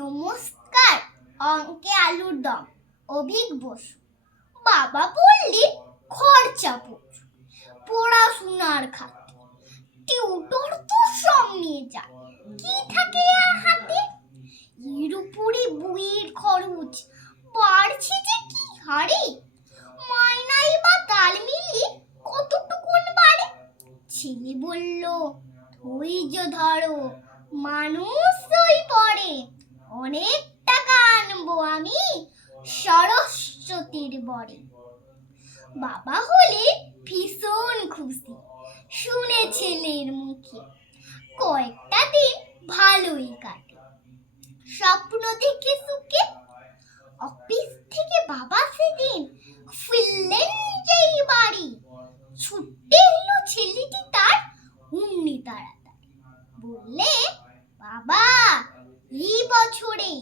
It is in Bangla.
নমস্কার। অঙ্কে আলুর দম, অভিক বসু। বাবা বললেন খরচা প্রচুর, পড়াশোনার খাতে টিউটর তো সব নিয়ে যায়, কি থাকে আর হাতে। এর উপরে বইয়ের খরচ বাড়ছে যে কি হারে, মাইনাই বা তাল মিলিয়ে কতটুকুন বাড়ে। ছেলে বলল ধৈর্য ধরো, মানুষ ওই পড়ে, অনেক টাকা আনবো আমি সরস্বতীর বরে। বাবা হলে ভীষণ খুশি শুনে ছেলের মুখে, কয়েকটা দিন ভালোই কাটে স্বপ্ন দেখে সুখে। অফিস থেকে বাবা সেদিন ফিরলেন যেই বাড়ি, ছুটে এলো ছেলেটি তার অমনি তাড়াতাড়ি। বললে বাবা এই বছরে